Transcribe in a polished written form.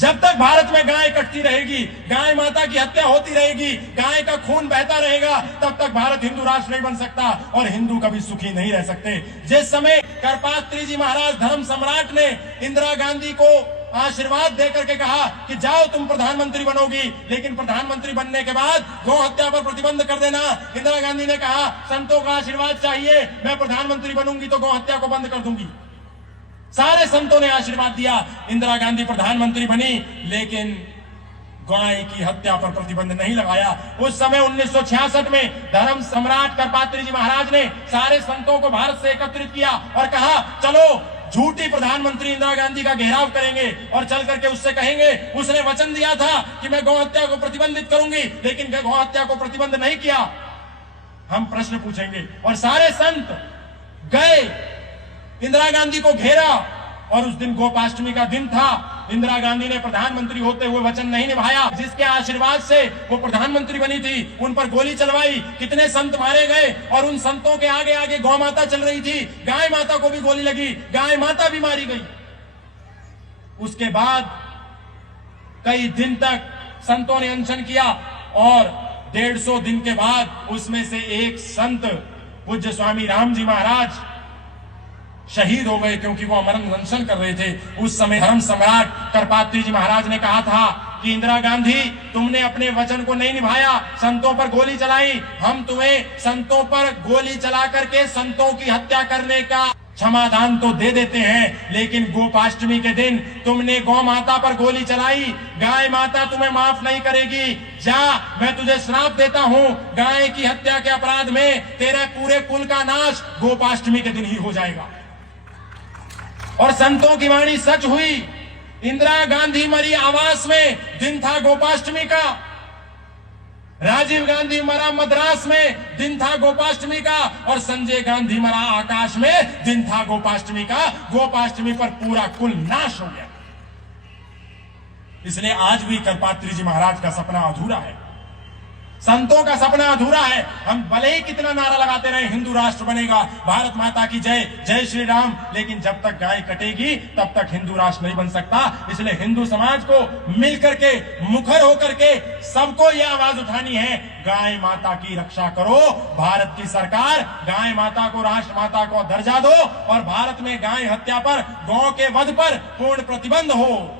जब तक भारत में गाय कटती रहेगी, गाय माता की हत्या होती रहेगी, गाय का खून बहता रहेगा, तब तक भारत हिंदू राष्ट्र नहीं बन सकता और हिंदू कभी सुखी नहीं रह सकते। जिस समय करपात्री जी महाराज धर्म सम्राट ने इंदिरा गांधी को आशीर्वाद देकर के कहा कि जाओ तुम प्रधानमंत्री बनोगी, लेकिन प्रधानमंत्री बनने के बाद गौ हत्या पर प्रतिबंध कर देना, इंदिरा गांधी ने कहा संतों का आशीर्वाद चाहिए, मैं प्रधानमंत्री बनूंगी तो गौ हत्या को बंद कर दूंगी। सारे संतों ने आशीर्वाद दिया, इंदिरा गांधी प्रधानमंत्री बनी, लेकिन गाय की हत्या पर प्रतिबंध नहीं लगाया। उस समय 1966 में धर्म सम्राट करपात्री जी महाराज ने सारे संतों को भारत से एकत्रित किया और कहा चलो झूठी प्रधानमंत्री इंदिरा गांधी का घेराव करेंगे और चल करके उससे कहेंगे उसने वचन दिया था कि मैं गौ हत्या को प्रतिबंधित करूंगी, लेकिन गौ हत्या को प्रतिबंध नहीं किया। हम प्रश्न पूछेंगे। और सारे संत गए, इंदिरा गांधी को घेरा, और उस दिन गोपाष्टमी का दिन था। इंदिरा गांधी ने प्रधानमंत्री होते हुए वचन नहीं निभाया, जिसके आशीर्वाद से वो प्रधानमंत्री बनी थी, उन पर गोली चलवाई, कितने संत मारे गए, और उन संतों के आगे आगे गौ माता चल रही थी, गाय माता को भी गोली लगी, गाय माता भी मारी गई। उसके बाद कई दिन तक संतों ने अनशन किया और 150 दिन के बाद उसमें से एक संत पूज्य स्वामी राम जी महाराज शहीद हो गए, क्योंकि वो अमरन अनशन कर रहे थे। उस समय धर्म सम्राट करपात्री जी महाराज ने कहा था कि इंदिरा गांधी तुमने अपने वचन को नहीं निभाया, संतों पर गोली चलाई, हम तुम्हें संतों पर गोली चला करके संतों की हत्या करने का क्षमादान तो दे देते हैं, लेकिन गोपाष्टमी के दिन तुमने गौ माता पर गोली चलाई, गाय माता तुम्हें माफ नहीं करेगी। जा, मैं तुझे श्राप देता हूं, गाय की हत्या के अपराध में तेरे पूरे कुल का नाश गोपाष्टमी के दिन ही हो जाएगा। और संतों की वाणी सच हुई। इंदिरा गांधी मरी आवास में, दिन था गोपाष्टमी का। राजीव गांधी मरा मद्रास में, दिन था गोपाष्टमी का। और संजय गांधी मरा आकाश में, दिन था गोपाष्टमी का। गोपाष्टमी पर पूरा कुल नाश हो गया। इसलिए आज भी करपात्री जी महाराज का सपना अधूरा है, संतों का सपना अधूरा है। हम भले ही कितना नारा लगाते रहे हिंदू राष्ट्र बनेगा, भारत माता की जय, जय श्री राम, लेकिन जब तक गाय कटेगी तब तक हिंदू राष्ट्र नहीं बन सकता। इसलिए हिंदू समाज को मिलकर के, मुखर होकर के सबको यह आवाज उठानी है, गाय माता की रक्षा करो। भारत की सरकार गाय माता को राष्ट्र माता को दर्जा दो और भारत में गाय हत्या पर, गौ के वध पर पूर्ण प्रतिबंध हो।